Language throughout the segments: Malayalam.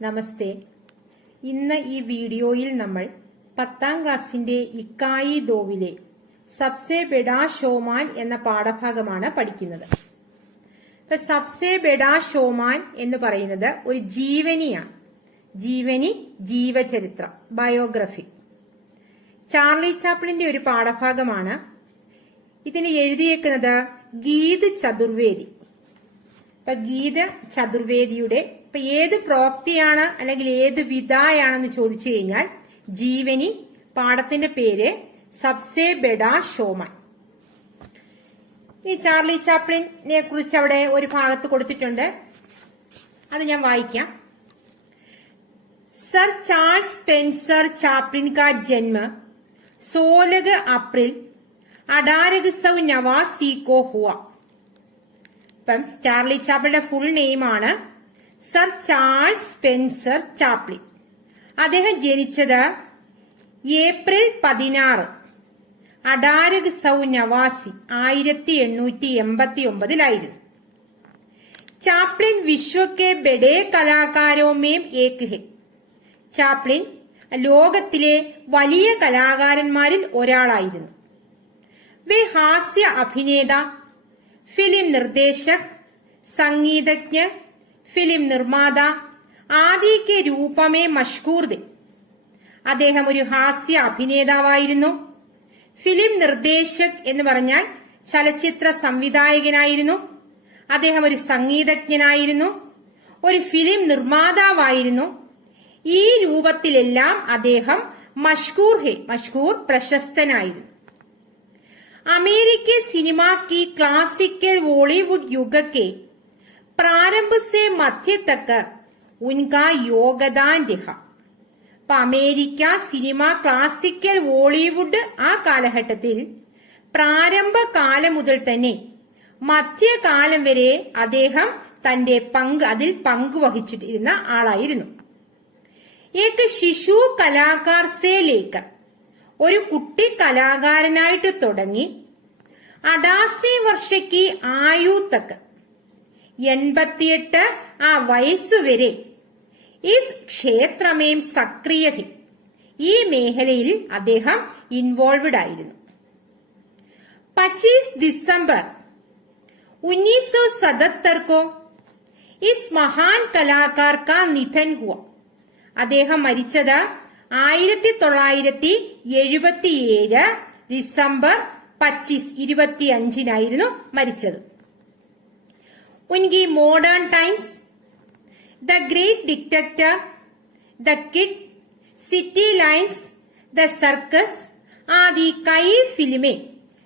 നമസ്തേ. ഇന്ന് ഈ വീഡിയോയിൽ നമ്മൾ 10ാം ക്ലാസ്സിന്റെ ഇക്കായി ദോവിലെ സബ്സെ ബെഡാ ഷോമാൻ എന്ന പാഠഭാഗമാണ് പഠിക്കുന്നത്. ഇപ്പൊ സബ്സെ ബെഡാ ഷോമാൻ എന്ന് പറയുന്നത് ഒരു ജീവനിയാണ്. ജീവനി, ജീവചരിത്രം, ബയോഗ്രഫി. ചാർലി ചാപ്ലിന്റെ ഒരു പാഠഭാഗമാണ്. ഇതിന് എഴുതിയേക്കുന്നത് ഗീത് ചതുർവേദി. ഇപ്പൊ ഗീത് ചതുർവേദിയുടെ ഇപ്പൊ ഏത് പ്രോക്തിയാണ് അല്ലെങ്കിൽ ഏത് വിധായാണെന്ന് ചോദിച്ചു കഴിഞ്ഞാൽ ജീവനി, പാഠത്തിന്റെ പേര് സബ്സെ ബെഡാ ഷോമാൻ. ഈ ചാർലി ചാപ്ലിനെ കുറിച്ച് അവിടെ ഒരു ഭാഗത്ത് കൊടുത്തിട്ടുണ്ട്, അത് ഞാൻ വായിക്കാം. സർ ചാൾസ് സ്പെൻസർ ചാപ്ലിൻ കാ ജന്മ 16 अप्रैल 1889 को हुआ. ഇപ്പം ചാർലി ചാപ്ലിന്റെ ഫുൾ നെയിമാണ് സർ ചാൾസ് സ്പെൻസർ ചാപ്ലിൻ. അദ്ദേഹം ജനിച്ചത് ഏപ്രിൽ 16 1889 ചാപ്ലിൻ വിശ്വക്കെ ബഡേ കലാകാരോ മേം ഏക് ഹെ. ചാപ്ലിൻ ലോകത്തിലെ വലിയ കലാകാരന്മാരിൽ ഒരാളായിരുന്നു. വേ ഹാസ്യ അഭിനേത, ഫിലിം നിർദ്ദേശക്, സംഗീതജ്ഞ, ഫിലിം നിർമ്മാത ആദി കെ രൂപമേ മഷ്കൂർ थे. അദ്ദേഹം ഒരു ഹാസ്യ അഭിനേതാവായിരുന്നു. ഫിലിം നിർദ്ദേശക് എന്ന് പറഞ്ഞാൽ ചലച്ചിത്ര സംവിധായകനായിരുന്നു. അദ്ദേഹം ഒരു സംഗീതജ്ഞനായിരുന്നു, ഒരു ഫിലിം നിർമ്മാതാവായിരുന്നു. ഈ രൂപത്തിലെല്ലാം അദ്ദേഹം മഷ്കൂർ ഹെ, മഷ്കൂർ പ്രശസ്തനായിരുന്നു. अमेरिकी सिनेमा की क्लासिकल बॉलीवुड युग के प्रारंभ से मध्य तक उनका योगदान रहा. അപ്പൊ അമേരിക്ക സിനിമ, ക്ലാസിക്കൽ ബോളിവുഡ് ആ കാലഘട്ടത്തിൽ പ്രാരംഭ കാലം മുതൽ തന്നെ മധ്യകാലം വരെ അദ്ദേഹം തന്റെ അതിൽ പങ്കുവഹിച്ചിരുന്ന ആളായിരുന്നു. ഏക് ശിശു കലാകാർ സേ ലേക്കർ, ഒരു കുട്ടി കലാകാരനായിട്ട് തുടങ്ങി 88 വർഷക്ക് ആയു തക്ക് 88 ആ വയസ്സുവരെ ഈ ക്ഷേത്രമേം സക്രിയത, ഈ മേഖലയിൽ അദ്ദേഹം ഇൻവോൾവ്ഡ് ആയിരുന്നു. 25 दिसंबर 1977 को इस महान कलाकार का निधन हुआ. അദ്ദേഹം മരിച്ചത് 1977 ഡിസംബർ 25 മരിച്ചത്. ഉൻകി Modern Times, the Great Dictator, the Kid, City Lights, the Circus ആദി കൈ ഫിലിമേ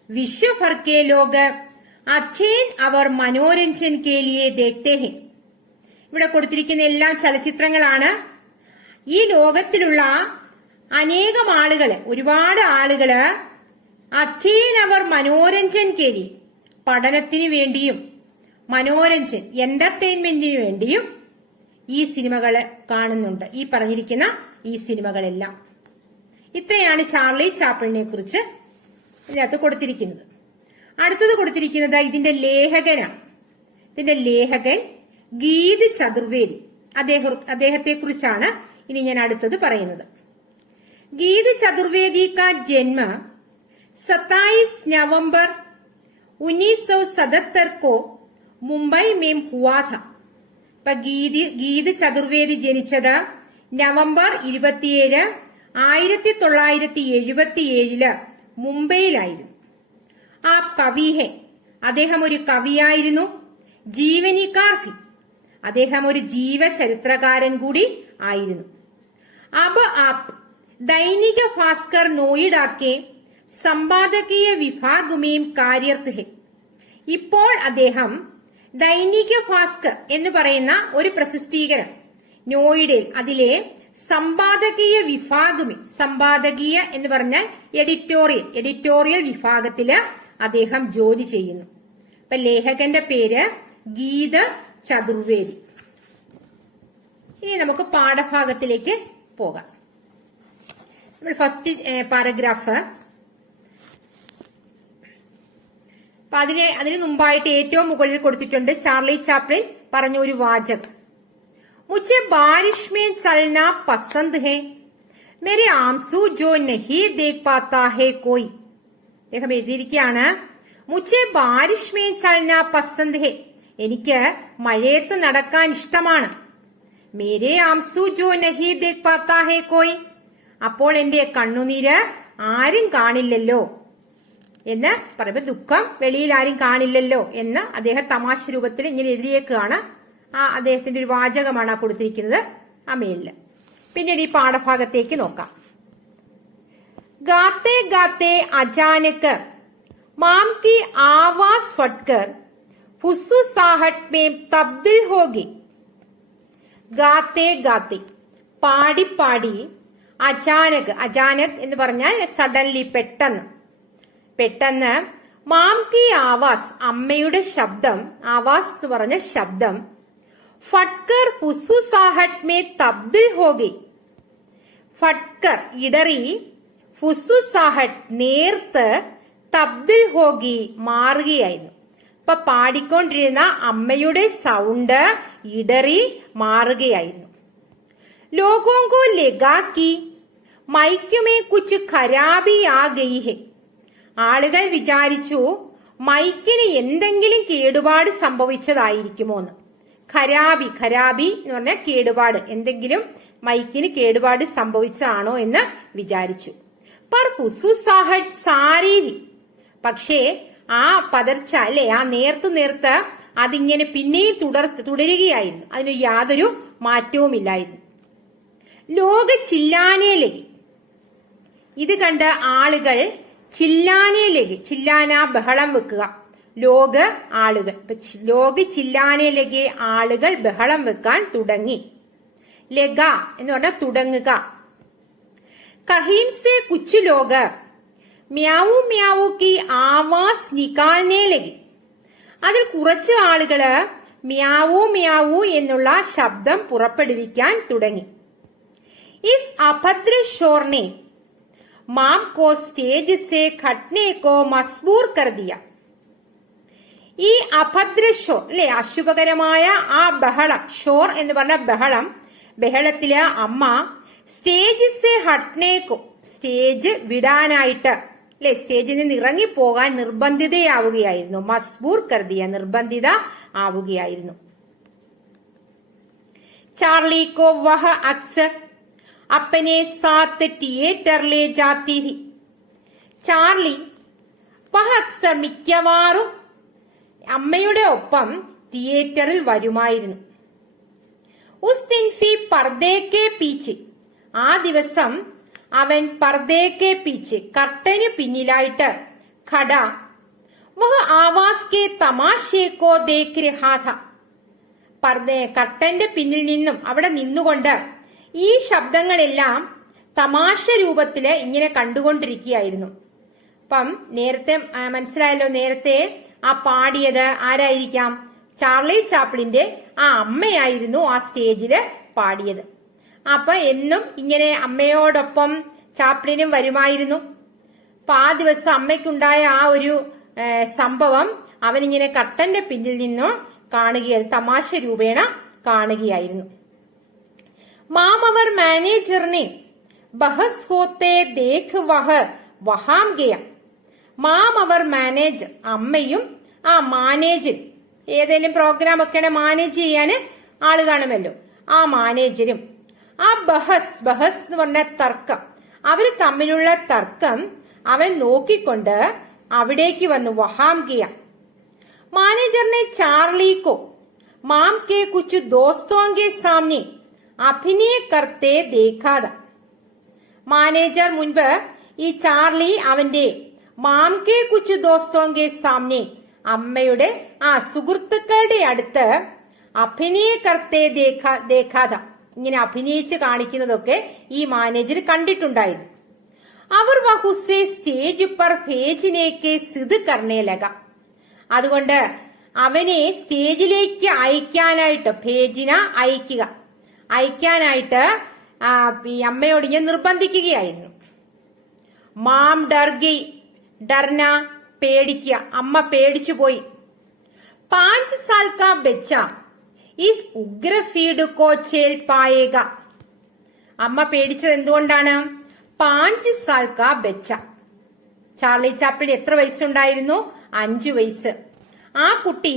വിശ്വ ഭർ കെ ലോഗ് അധ്യയൻ അവർ മനോരഞ്ജൻ കെ ലിയെ ദേഖ്തേ ഹെ. ഇവിടെ കൊടുത്തിരിക്കുന്ന എല്ലാം ചലച്ചിത്രങ്ങളാണ്. ഈ ലോകത്തിലുള്ള അനേകം ആളുകള്, ഒരുപാട് ആളുകള് അധ്യയൻ അവർ മനോരഞ്ജൻ കേലി, പഠനത്തിന് വേണ്ടിയും മനോരഞ്ജൻ എന്റർടൈൻമെന്റിന് വേണ്ടിയും ഈ സിനിമകള് കാണുന്നുണ്ട്. ഈ പറഞ്ഞിരിക്കുന്ന ഈ സിനിമകളെല്ലാം. ഇത്രയാണ് ചാർലി ചാപ്ലിനെ കുറിച്ച് ഇതിനകത്ത് കൊടുത്തിരിക്കുന്നത്. അടുത്തത് കൊടുത്തിരിക്കുന്നത് ഇതിന്റെ ലേഖകനാണ്. ഇതിന്റെ ലേഖകൻ ഗീത് ചതുർവേദി. അദ്ദേഹത്തെ കുറിച്ചാണ് ഇനി ഞാൻ അടുത്തത് പറയുന്നത്. ഗീത് ചതുർവേദി കാ ജന്മ 27 नवंबर 1977 को മുംബൈ മേം ഹുവാ ഥ. ഇപ്പൊ ഗീത് ചതുർവേദി ജനിച്ചത് നവംബർ 27 1977 മുംബൈയിലായിരുന്നു. ആ കവി ഹെ, അദ്ദേഹം ഒരു കവിയായിരുന്നു. ജീവനിക്കാർ ഭി, അദ്ദേഹം ഒരു ജീവചരിത്രകാരൻ കൂടി ആയിരുന്നു. അബ് ആപ് ദൈനിക ഭാസ്കർ നോയിഡ के സമ്പാദകീയ വിഭാഗമേം കാര്യർത്ത് ഹെ. ഇപ്പോൾ അദ്ദേഹം ദൈനിക ഭാസ്കർ എന്ന് പറയുന്ന ഒരു പ്രസിദ്ധീകരണം നോയിഡയിൽ, അതിലെ സമ്പാദകീയ വിഭാഗമേ, സമ്പാദകീയ എന്ന് പറഞ്ഞാൽ എഡിറ്റോറിയൽ വിഭാഗത്തില് അദ്ദേഹം ജോലി ചെയ്യുന്നു. ഇപ്പൊ ലേഖകന്റെ പേര് ഗീത് ചതുർവേദി. ഇനി നമുക്ക് പാഠഭാഗത്തിലേക്ക് പോകാം. നമ്മൾ ഫസ്റ്റ് പാരഗ്രാഫ്. അതിന് മുമ്പായിട്ട് ഏറ്റവും മുകളിൽ കൊടുത്തിട്ടുണ്ട് ചാർലി ചാപ്ലിൻ പറഞ്ഞ ഒരു വാചകം. मुझे बारिश में चलना पसंद है मेरे आंसू जो नहीं देख पाता है कोई അദ്ദേഹം എഴുതിയിരിക്കുകയാണ് മുझे बारिश में चलना पसंद है എനിക്ക് മഴയത്ത് നടക്കാൻ ഇഷ്ടമാണ് മേരെ ആംസു ജോ നഹി ദേഖ് പാത്താ ഹേ കോയ് അപ്പോൾ എന്റെ കണ്ണുനീര് ആരും കാണില്ലല്ലോ എന്ന് പറയുമ്പോ ദുഃഖം വെളിയിൽ ആരും കാണില്ലല്ലോ എന്ന് അദ്ദേഹം തമാശ രൂപത്തിൽ ഇങ്ങനെ എഴുതിയേക്കാണ്. ആ അദ്ദേഹത്തിന്റെ ഒരു വാചകമാണ് ആ കൊടുത്തിരിക്കുന്നത് ആ മേളില്. പിന്നീട് ഈ പാഠഭാഗത്തേക്ക് നോക്കാം. ഗാത്തെ ഗാത്തെ അചാനക് മാം കി ആവാസ് ഫട്കർ ഫുസ്സുസാഹട്ട് മേം തബ്ദിൽ ഹോഗി. ഗാത്തെ ഗാത്തെ പാടി പാടി, അചാനക് അചാനക് എന്ന് പറഞ്ഞാൽ സഡൻലി പെട്ടെന്ന്, പെട്ടെന്ന് മാം കി ആവാസ് അമ്മയുടെ ശബ്ദം, ആവാസ് എന്ന് പറഞ്ഞ ശബ്ദം, ഫട്കർ ഫുസ്സുസാഹട്ട് മേ തബ്ദിൽ ഹോഗി. ഫട്കർ ഇടറി, ഫുസ്സുസാഹട്ട് നേർത്ത്, തബ്ദിൽ ഹോഗി മാറുകയായിരുന്നു. ഇപ്പൊ പാടിക്കൊണ്ടിരുന്ന അമ്മയുടെ സൗണ്ട് ഇടറി മാറുകയായിരുന്നു. ലോഗോങ്കോ ലഗാക്കി മൈക്കുമേ കുച്ച് ഖരാബി ആ ഗയി ഹെ. ആളുകൾ വിചാരിച്ചു മൈക്കിന് എന്തെങ്കിലും കേടുപാട് സംഭവിച്ചതായിരിക്കുമോന്ന്. ഖരാബി, ഖരാബി എന്ന് പറഞ്ഞാൽ കേടുപാട്, എന്തെങ്കിലും മൈക്കിന് കേടുപാട് സംഭവിച്ചതാണോ എന്ന് വിചാരിച്ചു. പർ ഫുസ്സുസാഹട്ട് സാരീരി, പക്ഷേ ആ പതർച്ച അല്ലെ, ആ നേർത്ത് അതിങ്ങനെ പിന്നെയും തുടരുകയായിരുന്നു. അതിന് യാതൊരു മാറ്റവുമില്ലായിരുന്നു. ലോക ചില്ലാനയിലേക്ക്, ഇത് കണ്ട് ആളുകൾ ചില്ലാനയിലേക്ക്, ചില്ലാന ബഹളം വെക്കുക, ലോക ആളുകൾ, ലോക ചില്ലാനയിലേക്ക് ആളുകൾ ബഹളം വെക്കാൻ തുടങ്ങി. ലഗ എന്ന് പറഞ്ഞാൽ തുടങ്ങുക. കഹീം സെ കുച്ചു ലോക മ്യാവു മ്യാവു കി ആവാസ് നികാൽനെ ലഗി. അതിൽ കുറച്ച് ആളുകള് മ്യാവു മ്യാവു എന്നുള്ള ശബ്ദം പുറപ്പെടുവിക്കാൻ തുടങ്ങി. ഇസ് അഭദ്ര ഷോർനെ മാം കോ സ്റ്റേജ് സെ ഘട്നെ കോ മസ്ബൂർ കർ ദിയ. ഈ അഭദ്ര ഷോർ അല്ലെ, അശുഭകരമായ ആ ബഹളം, ഷോർ എന്ന് പറഞ്ഞ ബഹളം, ബഹളത്തില് അമ്മ സ്റ്റേജ് സെ ഹട്നേക്കോ, സ്റ്റേജ് വിടാനായിട്ട് അല്ലെ, സ്റ്റേജിൽ നിന്ന് ഇറങ്ങിപ്പോകാൻ നിർബന്ധിതയാവുകയായിരുന്നു. മസ്ബൂർ കർദിയ, നിർബന്ധിത ആവുകയായിരുന്നു. ചാർലി കോ വഹ അക്സർ അപ്പനെ സാത്ത് തിയേറ്റർ ലേ ജാത്തി ഹി. ചാർലി വഹ അക്സർ മിക്കവാറും അമ്മയുടെ ഒപ്പം തിയേറ്ററിൽ വരുമായിരുന്നു. ഉസ് ദിൻ ഫി പർദേക്കെ പീച്ച്, ആ ദിവസം അവൻ പർദേക്കെ പീച്ച്, കർട്ടന് പിന്നിലായിട്ട്, ഖട വഹ ആവാസ് കെ തമാശേ കോ ദേഖ് രഹാ ഥ. കർട്ടന്റെ പിന്നിൽ നിന്നും അവിടെ നിന്നുകൊണ്ട് ഈ ശബ്ദങ്ങളെല്ലാം തമാശ രൂപത്തില് ഇങ്ങനെ കണ്ടുകൊണ്ടിരിക്കുകയായിരുന്നു. അപ്പം നേരത്തെ മനസ്സിലായല്ലോ, നേരത്തെ ആ പാടിയത് ആരായിരിക്കാം? ചാർലി ചാപ്ലിന്റെ ആ അമ്മയായിരുന്നു ആ സ്റ്റേജില് പാടിയത്. അപ്പൊ എന്നും ഇങ്ങനെ അമ്മയോടൊപ്പം ചാപ്ലിനും വരുമായിരുന്നു. അപ്പൊ ആ ദിവസം അമ്മയ്ക്കുണ്ടായ ആ ഒരു സംഭവം അവനിങ്ങനെ കർട്ടന്റെ പിന്നിൽ നിന്നും കാണുകയായിരുന്നു, തമാശ രൂപേണ കാണുകയായിരുന്നു. മാം അവർ മാനേജറിനെ ബഹസ് ഹോത്തെ ദേഖ് വഹാം ഗയ. മാം അവർ മാനേജർ, അമ്മയും ആ മാനേജരും, ഏതെങ്കിലും പ്രോഗ്രാം ഒക്കെ മാനേജ് ചെയ്യാന് ആള് കാണുമല്ലോ, ആ മാനേജരും ആ ബഹസ് എന്ന് പറഞ്ഞ തർക്കം, അവര് തമ്മിലുള്ള തർക്കം അവൻ നോക്കിക്കൊണ്ട് അവിടേക്ക് വന്നു. വഹാം ഗയ. മാനേജറിനെ ചാർലിക്കോ മാം കെ കുച്ച് ദോസ്തോങ്കെ സാമനെ അഭിനയ കർത്തെ ദേഖാത. മാനേജർ മുൻപ് ഈ ചാർലി അവന്റെ മാം കെ കുച്ച് ദോസ്തോങ്കെ സാമനെ, അമ്മയുടെ ആ സുഹൃത്തുക്കളുടെ അടുത്ത് അഭിനയ കർത്തെ ദേഖാത, ഇങ്ങനെ അഭിനയിച്ച് കാണിക്കുന്നതൊക്കെ ഈ മാനേജർ കണ്ടിട്ടുണ്ടായിരുന്നു. അവർ വഹുസെ സ്റ്റേജ് പർ ഭേജിനേക്ക് സിദ് കർണേ ലഗ. അതുകൊണ്ട് അവനെ സ്റ്റേജിലേക്ക് അയക്കാനായിട്ട്, ഭേജിന അയക്കാനായിട്ട് ഈ അമ്മയോട് ഞാൻ നിർബന്ധിക്കുകയായിരുന്നു. മാം ഡർഗി, ഡർന പേടിക്കുക, അമ്മ പേടിച്ചു പോയി. 5 സാൽ കാ ബച്ച ഇസ് ഉഗ്ര ഫീഡ് കോ ചേൽ പായേഗ. അമ്മ പേടിച്ചത് എന്തുകൊണ്ടാണ്? 5 സാൽ കാ ബച്ച. ചാർലി ചാപ്ലിൻ എത്ര വയസ്സുണ്ടായിരുന്നു? 5 വയസ്സ്. ആ കുട്ടി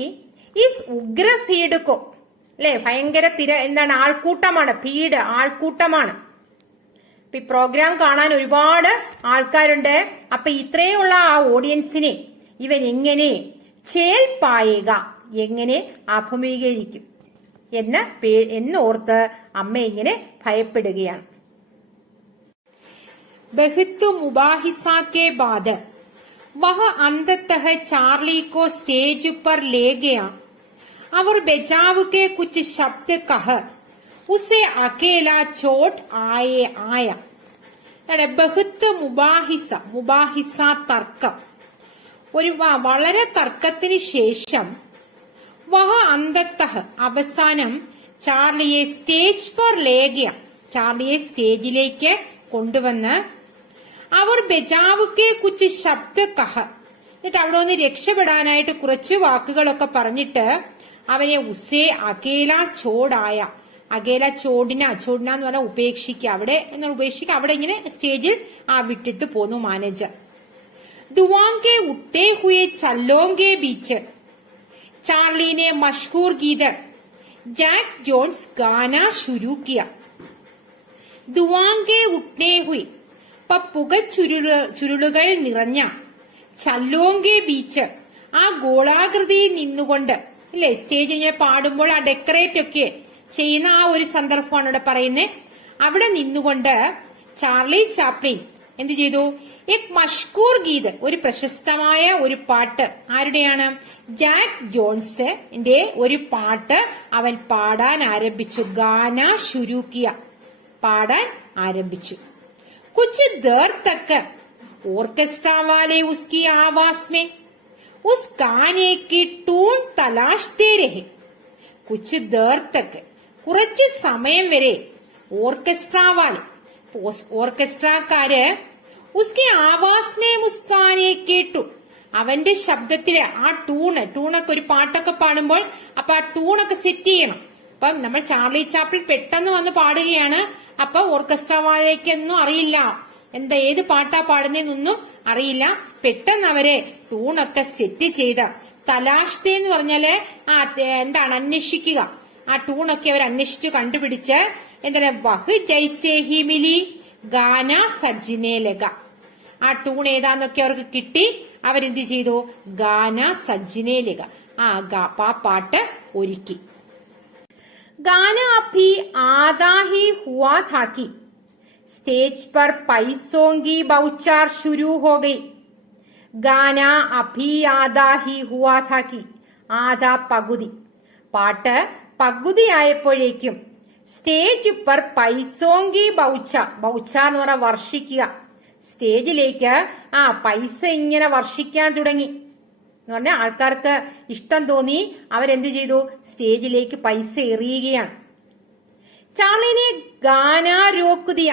ഇസ് ഉഗ്ര ഫീഡ് കോ, അല്ലെ, ഭയങ്കര എന്താണ്, ആൾക്കൂട്ടമാണ്. ഫീഡ് ആൾക്കൂട്ടമാണ്. ഈ പ്രോഗ്രാം കാണാൻ ഒരുപാട് ആൾക്കാരുണ്ട്. അപ്പൊ ഇത്രയുള്ള ആ ഓഡിയൻസിനെ ഇവൻ എങ്ങനെ ചേൽ പായേക, എങ്ങനെ അഭിമുഖീകരിക്കും എന്നോർത്ത് അമ്മ ഇങ്ങനെ ഭയപ്പെടുകയാണ്. ബഹുത്ത് മുബാഹിസ കെ ബാദ് വഹ അന്തതഃ ചാർലി കോ സ്റ്റേജ് पर ले गया और बचाव के कुछ शब्द कह उसे अकेला चोट आया. ബഹുത്ത് മുബാഹിസ തർക്കം. ഒരു വളരെ തർക്കത്തിന് ശേഷം വഹ അന്തതഃ അവസാനം ചാർലിയെ സ്റ്റേജ് पर ले गया, ചാർലിയെ സ്റ്റേജിലേക്ക് കൊണ്ടുവന്ന് അവർ ബജാവുക്കെ കുച്ച് ശബ്ദ കഹ, എന്നിട്ട് അവിടെ ഒന്ന് രക്ഷപ്പെടാനായിട്ട് കുറച്ച് വാക്കുകളൊക്കെ പറഞ്ഞിട്ട് അവനെ ഉസേ അകേല ചോടായ, അകേല ചോടിന എന്ന് പറഞ്ഞാൽ ഉപേക്ഷിക്കുക, അവിടെ ഉപേക്ഷിക്കുക, അവിടെ ഇങ്ങനെ സ്റ്റേജിൽ വിട്ടിട്ട് പോന്നു manager. ദുവാങ്കെ ഉട്ടേ ഹുയെ ചല്ലോങ്കെ beach ചാർലിനെ Mashhoor ഗീതർ Jack John's ഗാന ശുരു കിയ. ദുവാങ്കെ ഉട്ടേ ഹുയി, പുകച്ചുരുളുകൾ നിറഞ്ഞ ചല്ലോങ്കെ ബീച്ച്, ആ ഗോളാകൃതിയിൽ നിന്നുകൊണ്ട്, അല്ലെ, സ്റ്റേജ് ഇങ്ങനെ പാടുമ്പോൾ ആ ഡെക്കറേറ്റ് ഒക്കെ ചെയ്യുന്ന ആ ഒരു സന്ദർഭമാണ് ഇവിടെ പറയുന്നത്. അവിടെ നിന്നുകൊണ്ട് ചാർലി ചാപ്ലിൻ എന്ത് ചെയ്തു? എക് മഷ്കൂർ ഗീത്, ഒരു പ്രശസ്തമായ ഒരു പാട്ട്, ആരുടെയാണ്? ജാക്ക് ജോൺസിന്റെ ഒരു പാട്ട് അവൻ പാടാൻ ആരംഭിച്ചു. ഗാന ശുരൂക്കിയ, പാടാൻ ആരംഭിച്ചു. കുച്ച് ദേർ തക്ക് ഓർക്കസ്ട്ര വാലെ ഉസ്കി ആവാസ് മേ ഉസ് ഗാനെ കി ടൂൺ തലാഷ്തേ രഹെ. കുച്ച് ദേർ തക്ക്, കുറച്ച് സമയം വരെ ഓർക്കസ്ട്ര വാലെ, ഓർക്കസ്ട്രക്കാര് ഉസ്കി ആവാസ് മേ മുസ്കാനെ കേട്ടു, അവന്റെ ശബ്ദത്തില് ആ ടൂണൊക്കെ, ഒരു പാട്ടൊക്കെ പാടുമ്പോൾ അപ്പൊ ആ ടൂണൊക്കെ സെറ്റ് ചെയ്യണം. അപ്പൊ നമ്മൾ ചാർലി ചാപ്ലിൻ പെട്ടെന്ന് വന്ന് പാടുകയാണ്. അപ്പൊ ഓർക്കസ്ട്ര വാഴയ്ക്കൊന്നും അറിയില്ല, ഏത് പാട്ടാ പാടുന്നതെന്നൊന്നും അറിയില്ല. പെട്ടെന്ന് അവരെ ടൂണൊക്കെ സെറ്റ് ചെയ്ത, തലാഷ്ത എന്ന് പറഞ്ഞാല് എന്താണ്, അന്വേഷിക്കുക. ആ ടൂണൊക്കെ അവർ അന്വേഷിച്ചു കണ്ടുപിടിച്ച് എന്താണ്, വഹ് ജൈസേ ഹി മിലി ഗാന സജ്ജിനെ ലഗ, ആ ടൂൺ ഏതാന്നൊക്കെ അവർക്ക് കിട്ടി. അവരെന്ത് ചെയ്തു? ഗാന സജ്ജിനെ ലഗ, ആ പാട്ട് ഒരുക്കി. गाना अभी आधा ही हुआ था कि स्टेज पर पैसों की बौछार शुरू हो गई. गाना अभी आधा ही हुआ था कि, आधा പകുതി, പാട്ട് പകുതിയായപ്പോഴേക്കും സ്റ്റേജ് പർ പൈസോങ്കി ബൗച്ച എന്ന് പറഞ്ഞാൽ വർഷിക്കുക, സ്റ്റേജിലേക്ക് പൈസ ഇങ്ങനെ വർഷിക്കാൻ തുടങ്ങി എന്ന് പറഞ്ഞാൽ ആൾക്കാർക്ക് ഇഷ്ടം തോന്നി. അവരെന്ത് ചെയ്തു? സ്റ്റേജിലേക്ക് പൈസ എറിയുകയാണ്. ചാർലിനെ ഗാനാ രോക്കുതിയ,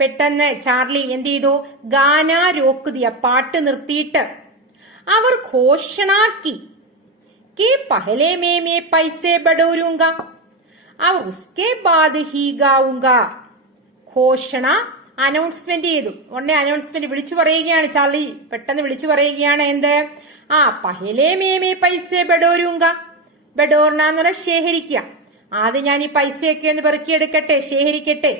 പെട്ടെന്ന് ചാർലി എന്ത് ചെയ്തു? ഗാനാ രോക്കുതിയ, പാട്ട് നിർത്തിയിട്ട് അവർ ഘോഷണാക്കി कि पहले मैं पैसे बढ़ोरूंगा अब उसके बाद ही गाऊंगा. ഘോഷണ അനൗൺസ്മെന്റ് ചെയ്തു. ഉടനെ അനൗൺസ്മെന്റ് വിളിച്ചു പറയുകയാണ്. ചാർലി പെട്ടെന്ന് വിളിച്ചു പറയുകയാണ്. എന്ത്? പഹലേ മേ പൈസ ബഡോരൂങ്ക, ബഡോർന എന്ന് പറഞ്ഞാൽ ശേഖരിക്കുക. ആദ്യം ഞാൻ ഈ പൈസയൊക്കെ ഒന്ന് പെറുക്കിയെടുക്കട്ടെ, ശേഖരിക്കട്ടെ.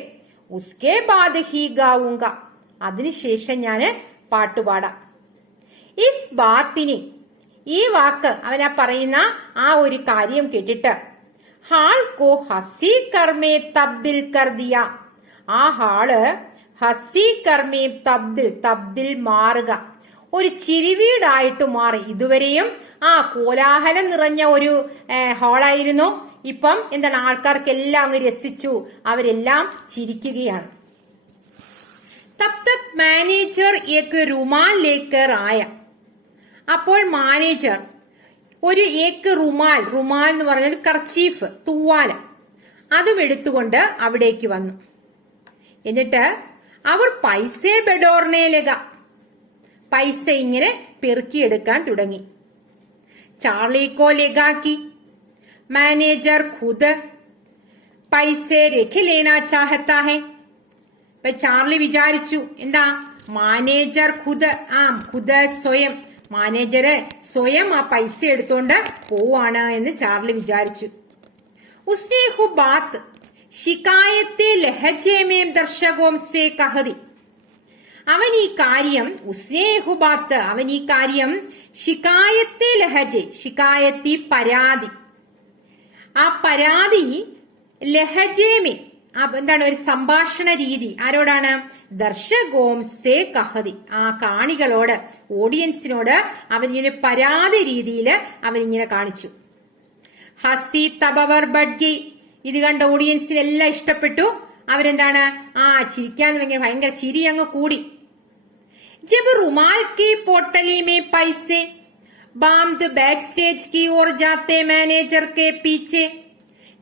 ഉസ്കേ ബാദ് ഹി ഗാവുങ്ക, അതിനുശേഷം ഞാന് പാട്ടുപാടാം. ഇസ് ബാത്തിനി, ഈ വാക്ക് അവനാ പറയുന്ന ആ ഒരു കാര്യം കേട്ടിട്ട് ഹാൾ കോ ഹസി കർമേ തബ്ദിൽ കർദിയ, ആ ഹാള് ഹസി കർമേ തബ്ദിൽ മാറുക, ഒരു ചിരിവീടായിട്ട് മാറി. ഇതുവരെയും കോലാഹലം നിറഞ്ഞ ഒരു ഹാളായിരുന്നു. ഇപ്പം എന്താണ്, ആൾക്കാർക്കെല്ലാം അങ്ങ് രസിച്ചു, അവരെല്ലാം ചിരിക്കുകയാണ്. തബ് തക് മാനേജർ ഏക് റുമാൽ ലേക്കർ ആയ, അപ്പോൾ മാനേജർ ഒരു ഏക്ക് റുമാൽ എന്ന് പറഞ്ഞാൽ കർച്ചീഫ്, തൂവാല, അതും എടുത്തുകൊണ്ട് അവിടേക്ക് വന്നു. എന്നിട്ട് അവർ പൈസ ബെഡോർനേലക, പൈസ ഇങ്ങനെ പെറുക്കിയെടുക്കാൻ തുടങ്ങി. ചാർലിക്കോ ലെഗാക്കി मैनेजर खुद पैसे रख लेना चाहता है. ഇപ്പൊ ചാർലി വിചാരിച്ചു എന്താ മാനേജർ ഖുദ് ഖുദ് സ്വയം മാനേജര് സ്വയം ആ പൈസ എടുത്തോണ്ട് പോവാണ് എന്ന് ചാർലി വിചാരിച്ചു. ഉസ്നെ ഹു ബാത്ത് ശികായത്തെ ലഹജെ മേം ദർശകോം സേ കഹതി. അവൻ ഈ കാര്യം ഉസ്നേഹുബാത്ത് അവൻ ഈ കാര്യം ശികായത്തെ ലഹജെ ശികായത്തി പരാതി ആ പരാതി ലഹജേമേ എന്താണ് ഒരു സംഭാഷണ രീതി ആരോടാണ് ദർശകോം സേ കഹതി ആ കാണികളോട് ഓഡിയൻസിനോട് അവനിങ്ങനെ പരാതി രീതിയിൽ അവനിങ്ങനെ കാണിച്ചു. ഹസി തബവർ ബഡ്ഗി ഇത് കണ്ട ഓഡിയൻസിനെല്ലാം ഇഷ്ടപ്പെട്ടു. അവരെന്താണ് ചിരിക്കാൻ തുടങ്ങി ഭയങ്കര ചിരി അങ്ങ് കൂടി. जब रुमाल की पोटली में पैसे बांध बैक स्टेज की ओर जाते मैनेजर के पीछे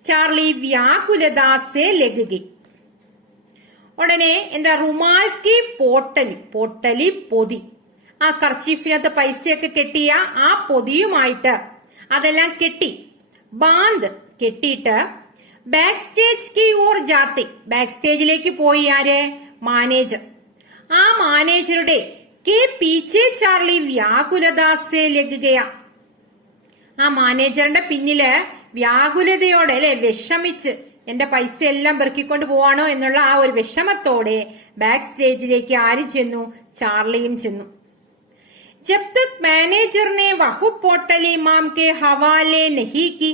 ചാർലി വ്യാകുലതാ സേ ലഗ് ഗയി. ഉടനെ എന്താ റുമാൽ കി പോട്ടലി പൊതി ആ കർച്ചീഫിനകത്ത് പൈസയൊക്കെ കെട്ടിയ ആ പൊതിയുമായിട്ട് അതെല്ലാം കെട്ടി ബാന്ദ് കെട്ടിയിട്ട് ബാക്ക് സ്റ്റേജ് കി ഓർ ജാത്തെ ബാക്ക് സ്റ്റേജിലേക്ക് പോയി ആര് മാനേജർ. ആ മാനേജറുടെ കെ പീച്ചെ ചാർലി വ്യാകുലതാ സേ ലഗ് ഗയ. ആ മാനേജറിന്റെ പിന്നില് വ്യാകുലതയോടെ അല്ലെ വിഷമിച്ച് എന്റെ പൈസ എല്ലാം പെറുക്കിക്കൊണ്ട് പോവാണോ എന്നുള്ള ആ ഒരു വിഷമത്തോടെ ബാക്ക് സ്റ്റേജിലേക്ക് ആര് ചെന്നു ചാർലിയും ചെന്നു. ജബ് തക് മാനേജർ ने വഹു പോട്ടലി മാം കെ ഹവാലെ നഹി കി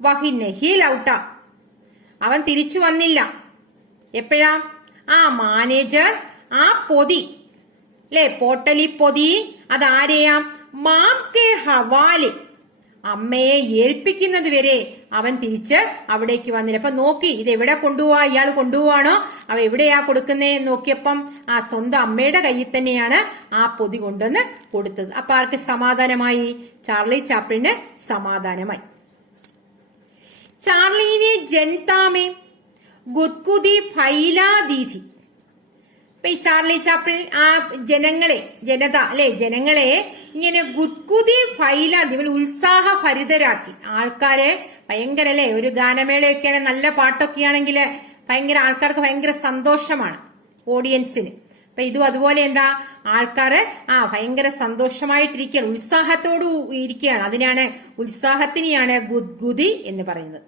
വഹി നഹി ലൗട്ട. അവൻ തിരിച്ചു വന്നില്ല. എപ്പോഴാ ആ മാനേജർ ആ പൊതി അല്ലെ പോട്ടലി പൊതി അതാരെയാം മാം കെ ഹവാലെ അമ്മയെ ഏൽപ്പിക്കുന്നത് വരെ അവൻ തിരിച്ച് അവിടേക്ക് വന്നില്ല. അപ്പൊ നോക്കി ഇത് എവിടെ കൊണ്ടുപോവാ ഇയാൾ കൊണ്ടുപോവാണോ അവ എവിടെയാ കൊടുക്കുന്നേ നോക്കിയപ്പം ആ സ്വന്തം അമ്മയുടെ കയ്യിൽ തന്നെയാണ് ആ പൊതി കൊണ്ടുവന്ന് കൊടുത്തത്. അപ്പൊ ആർക്ക് സമാധാനമായി ചാർലി ചാപ്ലിന് സമാധാനമായി. ചാർലിനെ ജനതാമേ ഗുദ്ഗുദി ഫൈലാ ദീഥി. ഇപ്പൊ ഈ ചാർലി ചാപ്ലിൻ ആ ജനങ്ങളെ ഇങ്ങനെ ഗുദ്ഗുദി ഫൈലാദി ഇവൻ ഉത്സാഹഭരിതരാക്കി. ആൾക്കാരെ ഭയങ്കര അല്ലെ ഒരു ഗാനമേളയൊക്കെയാണ് നല്ല പാട്ടൊക്കെയാണെങ്കിൽ ഭയങ്കര ആൾക്കാർക്ക് ഭയങ്കര സന്തോഷമാണ് ഓഡിയൻസിന്. അപ്പൊ ഇതും അതുപോലെ എന്താ ആൾക്കാര് ഭയങ്കര സന്തോഷമായിട്ടിരിക്കുകയാണ് ഉത്സാഹത്തോടു ഇരിക്കുകയാണ്. അതിനാണ് ഉത്സാഹത്തിനെയാണ് ഗുദ്ഗുദി എന്ന് പറയുന്നത്.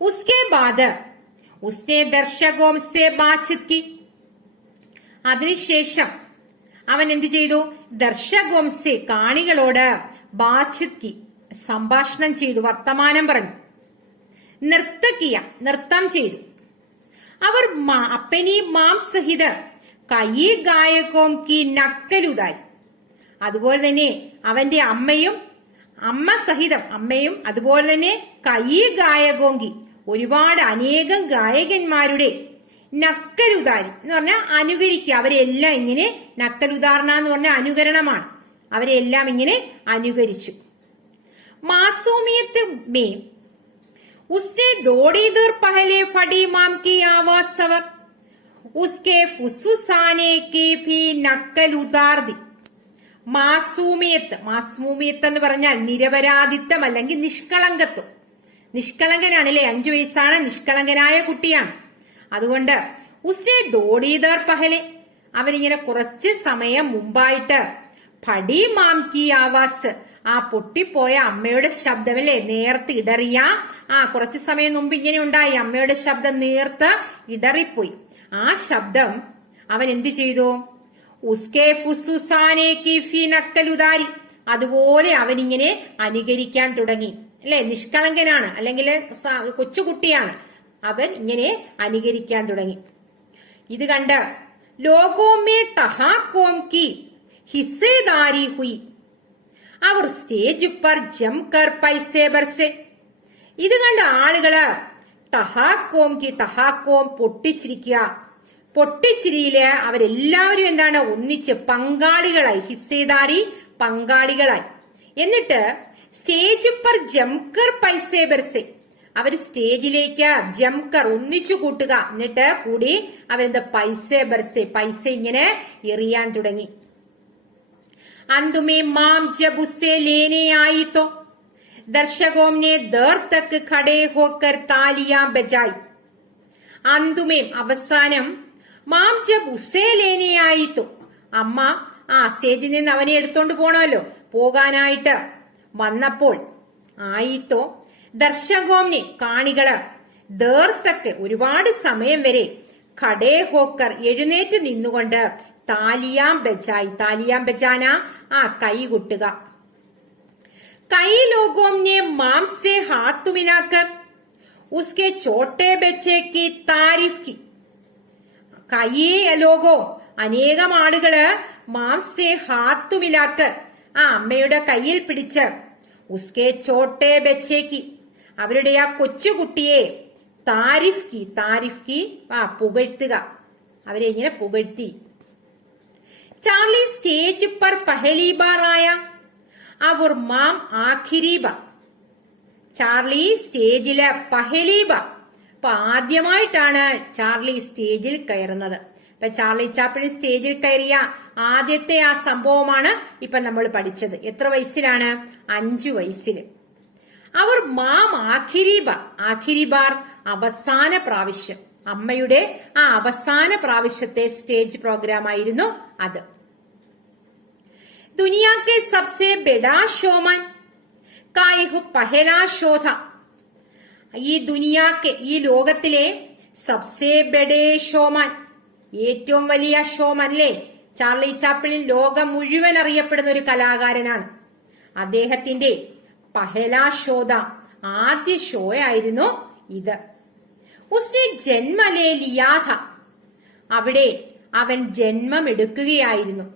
ഉസ്കെ ബാദ് ഉസ്നെ ദർശകോം സേ ബാത്ചീത് കി. അതിനുശേഷം അവൻ എന്ത് ചെയ്തു ദർശകോംസെ കാണികളോട് ബാത്ചീത് കി സംഭാഷണം ചെയ്തു വർത്തമാനം പറഞ്ഞു. നൃത്തം ചെയ്തു. അവർ അപ്പനി മാം സഹിത കൈ ഗായകോം കി നക്കലുതായി. അതുപോലെ തന്നെ അവന്റെ അമ്മ സഹിതം അമ്മയും അതുപോലെ തന്നെ കൈ ഗായകോങ്കി ഒരുപാട് അനേകം ഗായകന്മാരുടെ നക്കലുദാരി എന്ന് പറഞ്ഞാൽ അനുകരിക്കുക. അവരെല്ലാം ഇങ്ങനെ നക്കലുദാരണ എന്ന് പറഞ്ഞാൽ അനുകരണമാണ്. അവരെല്ലാം ഇങ്ങനെ അനുകരിച്ചു. മാസൂമിയത്ത് may ഉസ്നെ ദോടി ദൂർ പഹലെ ഫടി ma'am Ki Awas സവർ ഉസ്കെ ഫുസുസാനെ Ki Bhi നക്കലുദാർ the. മാസൂമിയത്ത് എന്ന് പറഞ്ഞാൽ നിരപരാധിത്വം അല്ലെങ്കിൽ നിഷ്കളങ്കത്വം. നിഷ്കളങ്കനാണല്ലേ 5 വയസ്സാണ് നിഷ്കളങ്കനായ കുട്ടിയാണ്. അതുകൊണ്ട് ഉസ്നെ ദോടീദർ പഹലെ അവരിങ്ങനെ കുറച്ച് സമയം മുമ്പായിട്ട് ഫടി മാം കി ആവാസ് ആ പൊട്ടിപ്പോയ അമ്മയുടെ ശബ്ദമല്ലേ നേർത്ത് ഇടറിയ കുറച്ചു സമയം മുമ്പ് ഇങ്ങനെ ഉണ്ടായി അമ്മയുടെ ശബ്ദം നേർത്ത് ഇടറിപ്പോയി. ആ ശബ്ദം അവൻ എന്തു ചെയ്തു ഉസ്കെ ഫുസുസാനെ കി ഫി നക്കലുദാരി അതുപോലെ അവനിങ്ങനെ അനുകരിക്കാൻ തുടങ്ങി. അല്ലെ നിഷ്കളങ്കനാണ് അല്ലെങ്കിൽ കൊച്ചുകുട്ടിയാണ്. അവൻ ഇങ്ങനെ അനുകരിക്കാൻ തുടങ്ങി. ഇത് കണ്ട് ലോകോമേ ടഹാക്കോം കി ഹിസ്സേദാരി ഹുയി അവർ സ്റ്റേജ് പർ ജംകർ പൈസേ ബർസെ. ഇത് കണ്ട ആളുകള് ടഹാക്കോം പൊട്ടിച്ചിരിയില് അവരെല്ലാവരും എന്താണ് ഒന്നിച്ച് പങ്കാളികളായി ഹിസ്സേദാരി പങ്കാളികളായി. എന്നിട്ട് സ്റ്റേജ് പർ ജംകർ പൈസേ ബർസെ അവര് സ്റ്റേജിലേക്ക് ജംകർ ഒന്നിച്ചു കൂട്ടുക എന്നിട്ട് കൂടി അവരെന്താ പൈസ ഇങ്ങനെ എറിയാൻ തുടങ്ങി. അന്തുമേ മാം ജബ് ഉസ്സേ ലേനെ ആയി തോ दर्शकों ने देर तक खड़े होकर तालियां बजाई. अंतुमें അവസാനം മാം ജബ് ഉസേ ലേനെ ആയി തോ അമ്മ സ്റ്റേജിൽ നിന്ന് അവനെ എടുത്തോണ്ട് പോണമല്ലോ പോകാനായിട്ട് വന്നപ്പോൾ ആയിത്തോ ദർശകോംനെ കാണികള് ദേർത്തക്ക് ഒരുപാട് സമയം വരെ ഖടേ ഹോക്കർ എഴുന്നേറ്റ് നിന്നുകൊണ്ട് താലിയാം ബജായി താലിയാം ബജാന കൈ കൊട്ടുക. കൈ ലോകോംനെ മാം സെ ഹാത്ത് മിലാക്കർ ഉസ്കെ ചോട്ടെ ബച്ചെ കി താരിഫ് കി. കൈ ലോകോ അനേകം ആളുകള് മാംസെ ഹാത്തു മിലാക്കർ അമ്മയുടെ കയ്യിൽ പിടിച്ച് ഉസ്കെ ചോട്ടെ ബച്ചേക്ക് അവരുടെ കൊച്ചുകുട്ടിയെ താരിഫ് കി പുകഴ്ത്തുക, അവരെ ഇങ്ങനെ പുകഴ്ത്തി. ചാർലി സ്റ്റേജ് പർ പഹലി ബാർ ആയ അവർ മാം ആഖിരി ബാർ. ചാർലി സ്റ്റേജില് പഹലി ബാർ ആദ്യമായിട്ടാണ് ചാർലി സ്റ്റേജിൽ കയറുന്നത്. ഇപ്പൊ ചാർലി ചാപ്ലിൻ സ്റ്റേജിൽ കയറിയ ആദ്യത്തെ സംഭവമാണ് ഇപ്പൊ നമ്മൾ പഠിച്ചത്. എത്ര വയസ്സിലാണ്? 5 വയസ്സിൽ. അവർ മാം ആഖിരി ബാർ അവസാന പ്രാവശ്യം, അമ്മയുടെ അവസാന പ്രാവശ്യത്തെ സ്റ്റേജ് പ്രോഗ്രാം ആയിരുന്നു അത്. ദുനിയാക്കെ സബ്സെ ബഡാ ഷോമാൻ കായഹു പഹലാ ശോധ. ഈ ദുനിയാക്കെ ഈ ലോകത്തിലെ സബ്സെ ബഡേ ഷോമാൻ ഏറ്റവും വലിയ ഷോമാൻ അല്ലേ ചാർലി ചാപ്ലിൻ. ലോകം മുഴുവൻ അറിയപ്പെടുന്ന ഒരു കലാകാരനാണ്. അദ്ദേഹത്തിന്റെ പഹലാ ഷോധ ആദ്യ ഷോ ആയിരുന്നു ഇത്. ഉസ്നെ ജന്മലേ ലിയാഥ അവിടെ അവൻ ജന്മമെടുക്കുകയായിരുന്നു.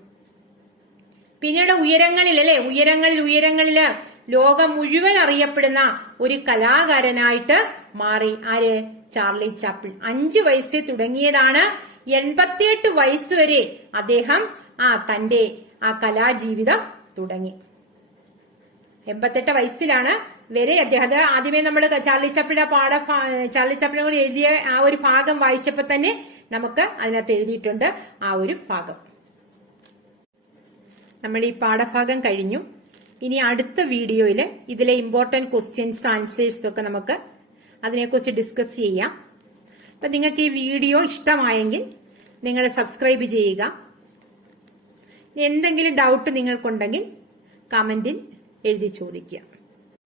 പിന്നീട് ഉയരങ്ങളില് ലോകം മുഴുവൻ അറിയപ്പെടുന്ന ഒരു കലാകാരനായിട്ട് മാറി. ആര്? Charlie Chaplin. 5 വയസ്സിൽ തുടങ്ങിയതാണ്. 88 വയസ്സ് വരെ അദ്ദേഹം തന്റെ കലാജീവിതം തുടങ്ങി. 88 വയസ്സിലാണ് വരെ അദ്ദേഹം. ആദ്യമേ നമ്മൾ ചാർലി ചാപ്ലിനെ കൂടി എഴുതിയ ഒരു ഭാഗം വായിച്ചപ്പോ തന്നെ നമുക്ക് അതിനകത്ത് എഴുതിയിട്ടുണ്ട് ഒരു ഭാഗം. നമ്മൾ ഈ പാഠഭാഗം കഴിഞ്ഞു. ഇനി അടുത്ത വീഡിയോയിൽ ഇതിലെ ഇമ്പോർട്ടന്റ് ക്വസ്റ്റ്യൻസ് ആൻസേഴ്സ് ഒക്കെ നമുക്ക് അതിനെക്കുറിച്ച് ഡിസ്കസ് ചെയ്യാം. അപ്പൊ നിങ്ങൾക്ക് ഈ വീഡിയോ ഇഷ്ടമായെങ്കിൽ നിങ്ങൾ സബ്സ്ക്രൈബ് ചെയ്യുക. എന്തെങ്കിലും ഡൗട്ട് നിങ്ങൾക്കുണ്ടെങ്കിൽ കമന്റിൽ എഴുതി ചോദിക്കുക.